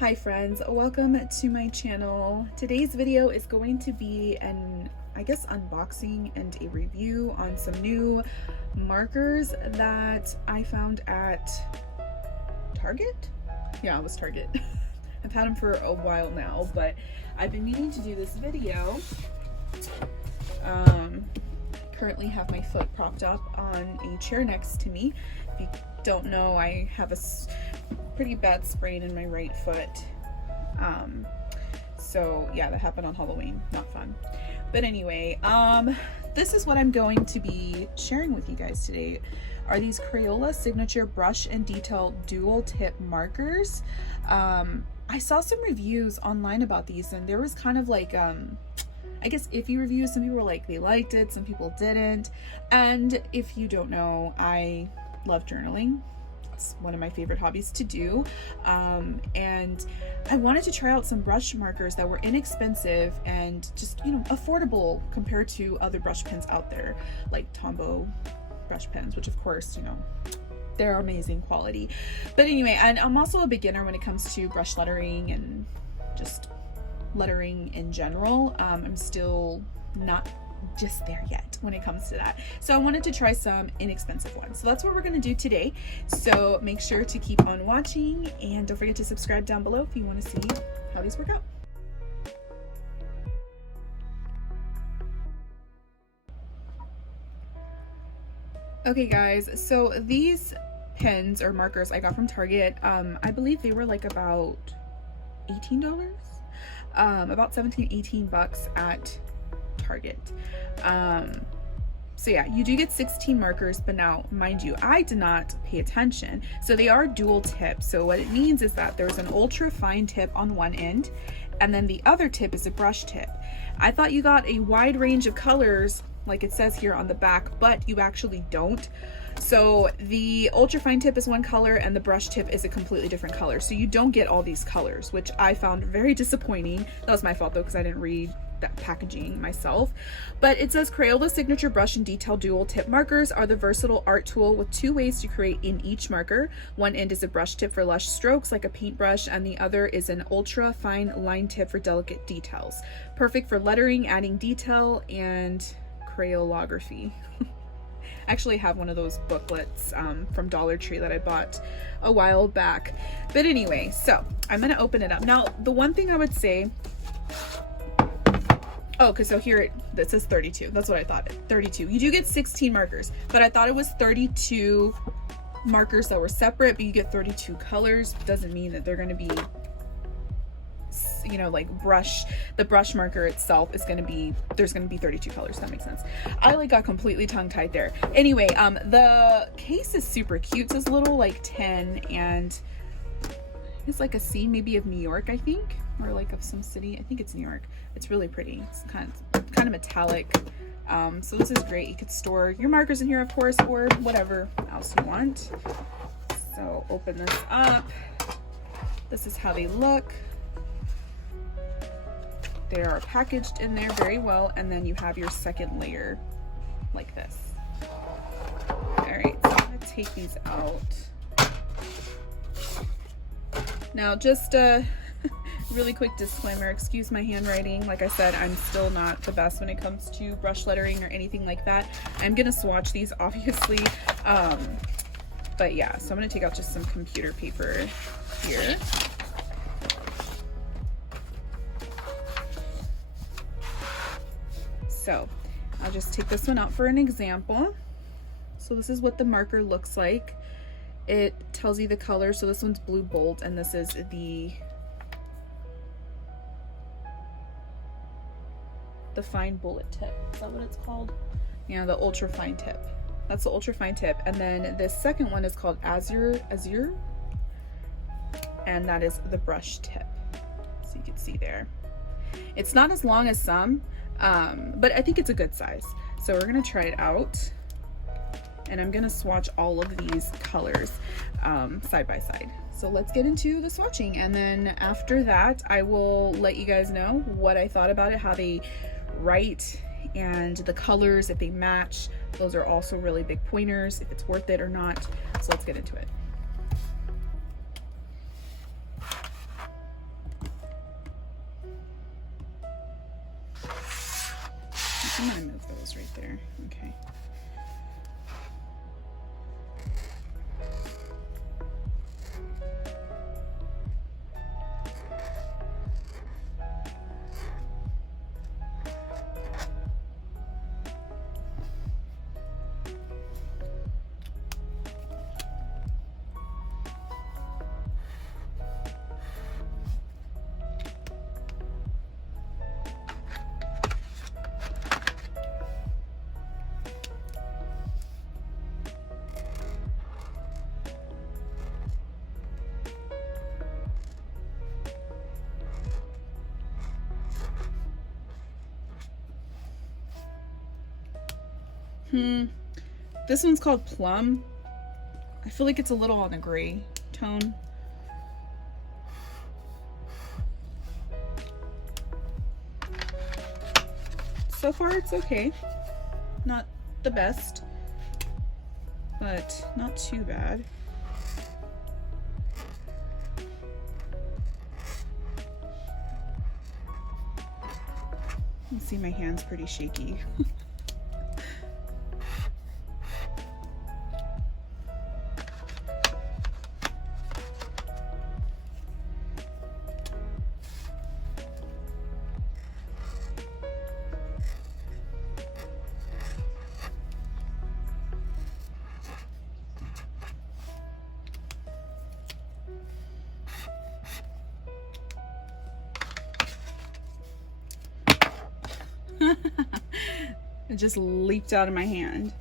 Hi friends, welcome to my channel. Today's video is going to be an, unboxing and a review on some new markers that I found at Target? Yeah, it was Target. I've had them for a while now, but I've been meaning to do this video. Currently have my foot propped up on a chair next to me. If you don't know, I have a pretty bad sprain in my right foot. So yeah, that happened on Halloween. Not fun. But anyway, this is what I'm going to be sharing with you guys today. Are these Crayola Signature Brush and Detail Dual Tip Markers. I saw some reviews online about these, and there was kind of like iffy reviews. Some people were like they liked it, some people didn't. And if you don't know, I love journaling. It's one of my favorite hobbies to do, and I wanted to try out some brush markers that were inexpensive and just, affordable compared to other brush pens out there, like Tombow brush pens, which of course, they're amazing quality. But anyway, and I'm also a beginner when it comes to brush lettering and just lettering in general. I'm still not just there yet when it comes to that, so I wanted to try some inexpensive ones. So that's what we're going to do today, so make sure to keep on watching and don't forget to subscribe down below if you want to see how these work out. Okay guys, so these pens or markers I got from Target. I believe they were like about $18, about 17-18 bucks at Target. So yeah, you do get 16 markers, but now mind you, I did not pay attention. So they are dual tip. So what it means is that there's an ultra fine tip on one end, and then the other tip is a brush tip. I thought you got a wide range of colors like it says here on the back, but you actually don't. So the ultra fine tip is one color and the brush tip is a completely different color. So you don't get all these colors, which I found very disappointing. That was my fault though, because I didn't read that packaging myself. But it says Crayola Signature Brush and Detail Dual Tip Markers are the versatile art tool with two ways to create in each marker. One end is a brush tip for lush strokes like a paintbrush, and the other is an ultra fine line tip for delicate details. Perfect for lettering, adding detail, and Crayolography. I actually have one of those booklets from Dollar Tree that I bought a while back. But anyway, so I'm gonna open it up. Now, the one thing I would say, so here this says 32. That's what I thought. 32. You do get 16 markers, but I thought it was 32 markers that were separate, but you get 32 colors. Doesn't mean that they're gonna be, like the brush marker itself is going to be, there's going to be 32 colors. That makes sense. I got completely tongue tied there. Anyway, the case is super cute. It says little like 10, and it's like a scene maybe of New York, I think, or like of some city. I think it's New York. It's really pretty. It's kind of metallic. So this is great. You could store your markers in here, of course, or whatever else you want. So open this up. This is how they look. They are packaged in there very well, and then you have your second layer like this. All right, so I'm gonna take these out. Now, just a really quick disclaimer, excuse my handwriting. Like I said, I'm still not the best when it comes to brush lettering or anything like that. I'm gonna swatch these, obviously. But yeah, so I'm gonna take out just some computer paper here. So I'll just take this one out for an example. So this is what the marker looks like. It tells you the color. So this one's Blue Bolt, and this is the fine bullet tip. Is that what it's called? Yeah, the ultra fine tip. That's the ultra fine tip. And then this second one is called Azure, and that is the brush tip. So you can see there. It's not as long as some, but I think it's a good size. So we're gonna try it out, and I'm gonna swatch all of these colors side by side. So let's get into the swatching, and then after that I will let you guys know what I thought about it, how they write, and the colors, if they match. Those are also really big pointers, if it's worth it or not. So let's get into it. here. Okay. This one's called Plum. I feel like it's a little on the gray tone. So far it's okay. Not the best, but not too bad. You can see my hand's pretty shaky. It just leaped out of my hand.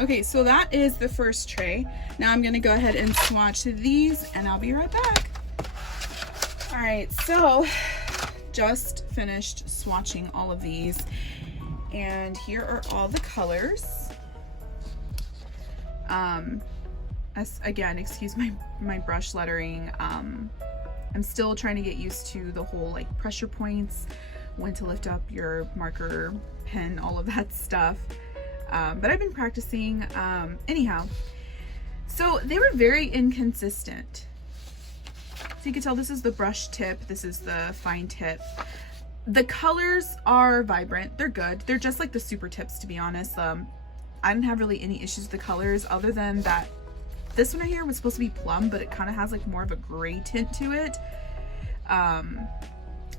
Okay, so that is the first tray. Now I'm gonna go ahead and swatch these and I'll be right back. All right, so just finished swatching all of these and here are all the colors. Again, excuse my brush lettering. I'm still trying to get used to the whole like pressure points, when to lift up your marker pen, all of that stuff. But I've been practicing anyhow. So they were very inconsistent. So you can tell this is the brush tip, this is the fine tip. The colors are vibrant, they're good. They're just like the super tips, to be honest. I didn't have really any issues with the colors other than that this one right here was supposed to be plum, but it kind of has like more of a gray tint to it.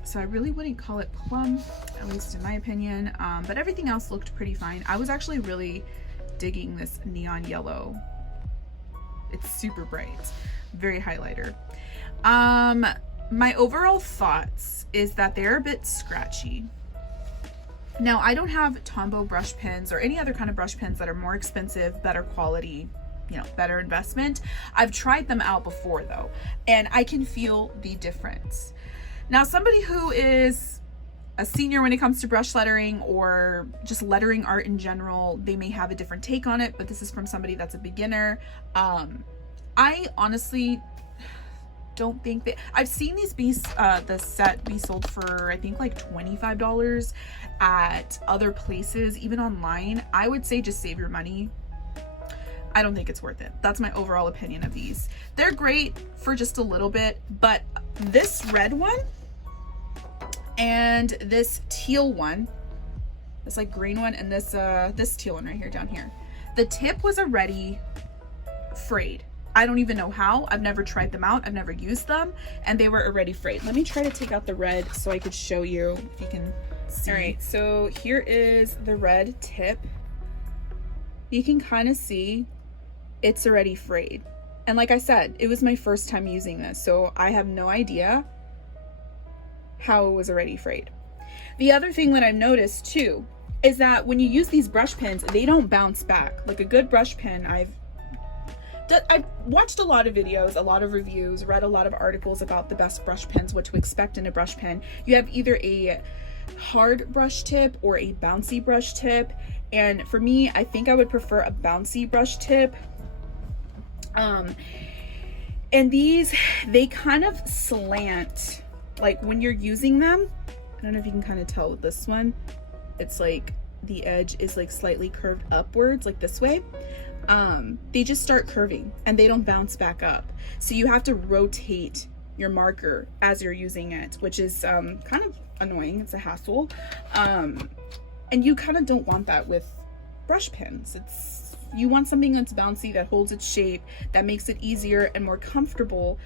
So I really wouldn't call it plum, at least in my opinion, but everything else looked pretty fine. I was actually really digging this neon yellow. It's super bright, very highlighter. My overall thoughts is that they're a bit scratchy. Now, I don't have Tombow brush pens or any other kind of brush pens that are more expensive, better quality, you know, better investment. I've tried them out before though, and I can feel the difference. Now, somebody who is a senior when it comes to brush lettering or just lettering art in general, they may have a different take on it, but this is from somebody that's a beginner. I honestly don't think that I've seen these the set be sold for I think like $25 at other places, even online. I would say just save your money. I don't think it's worth it. That's my overall opinion of these. They're great for just a little bit, but this red one and this teal one, this like green one, and this teal one right here down here, the tip was already frayed. I don't even know how. I've never tried them out. I've never used them, and they were already frayed. Let me try to take out the red so I could show you if you can see. All right, so here is the red tip. you can kind of see it's already frayed. And like I said, it was my first time using this, so I have no idea how it was already frayed. The other thing that I've noticed too is that when you use these brush pens, they don't bounce back. Like a good brush pen, I've watched a lot of videos, a lot of reviews, read a lot of articles about the best brush pens, what to expect in a brush pen. You have either a hard brush tip or a bouncy brush tip, and for me, I think I would prefer a bouncy brush tip. And these, they kind of slant, like when you're using them. I don't know if you can kind of tell with this one, it's like the edge is like slightly curved upwards, like this way. They just start curving and they don't bounce back up. So you have to rotate your marker as you're using it, which is kind of annoying. It's a hassle. And you kind of don't want that with brush pens. You want something that's bouncy, that holds its shape, that makes it easier and more comfortable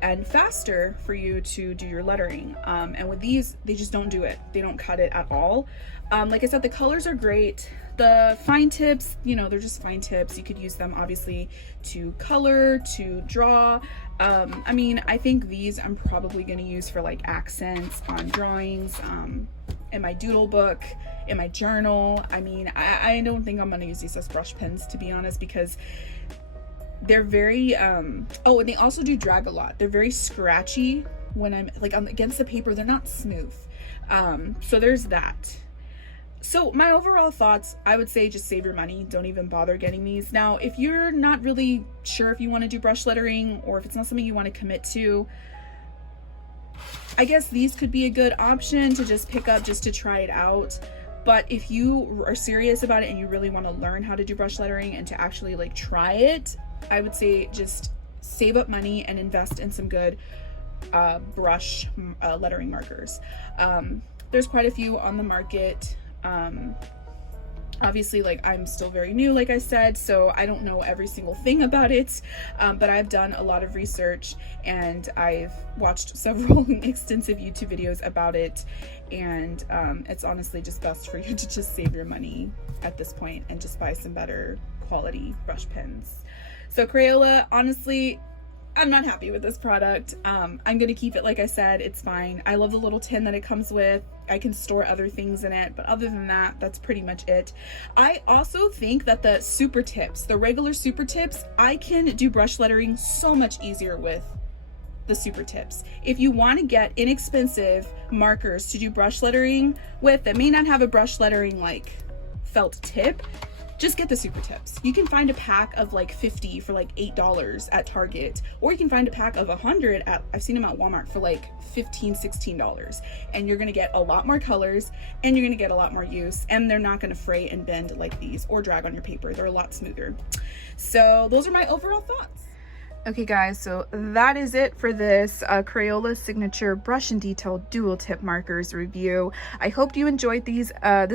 and faster for you to do your lettering. And with these, they just don't do it. They don't cut it at all. Like I said, the colors are great. The fine tips, you know, they're just fine tips. You could use them obviously to color, to draw. I mean, I think these I'm probably going to use for like accents on drawings, in my doodle book, in my journal. I mean, I don't think I'm going to use these as brush pens, to be honest, because they're very, oh, and they also do drag a lot. They're very scratchy when I'm like against the paper. They're not smooth. So there's that. So my overall thoughts, I would say just save your money. Don't even bother getting these. Now, if you're not really sure if you want to do brush lettering or if it's not something you want to commit to, I guess these could be a good option to just pick up just to try it out. But if you are serious about it and you really want to learn how to do brush lettering and to actually like try it, I would say just save up money and invest in some good brush lettering markers. There's quite a few on the market. Obviously, like, I'm still very new, like I said, so I don't know every single thing about it, but I've done a lot of research and I've watched several extensive YouTube videos about it, and it's honestly just best for you to just save your money at this point and just buy some better quality brush pens. So Crayola, honestly, I'm not happy with this product. I'm gonna keep it, like I said, it's fine. I love the little tin that it comes with. I can store other things in it, but other than that, that's pretty much it. I also think that the super tips, the regular super tips, I can do brush lettering so much easier with the super tips. If you want to get inexpensive markers to do brush lettering with that may not have a brush lettering like felt tip, just get the super tips. You can find a pack of like 50 for like $8 at Target, or you can find a pack of 100 at, I've seen them at Walmart for like $15, $16, and you're gonna get a lot more colors and you're gonna get a lot more use, and they're not gonna fray and bend like these or drag on your paper. They're a lot smoother. So those are my overall thoughts. Okay guys, so that is it for this Crayola Signature Brush and Detail Dual Tip Markers review. I hope you enjoyed this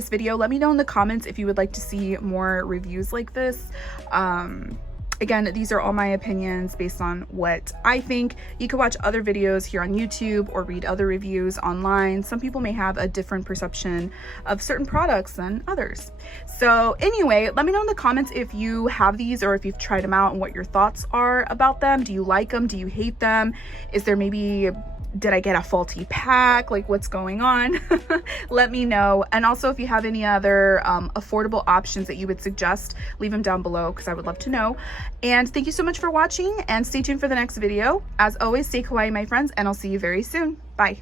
video. Let me know in the comments if you would like to see more reviews like this. Again, these are all my opinions based on what I think. You can watch other videos here on YouTube or read other reviews online. Some people may have a different perception of certain products than others. So anyway, let me know in the comments if you have these or if you've tried them out and what your thoughts are about them. Do you like them? Do you hate them? Is there maybe, did I get a faulty pack? Like, what's going on? Let me know. And also, if you have any other affordable options that you would suggest, leave them down below because I would love to know. And thank you so much for watching, and stay tuned for the next video. As always, stay kawaii, my friends, and I'll see you very soon. Bye.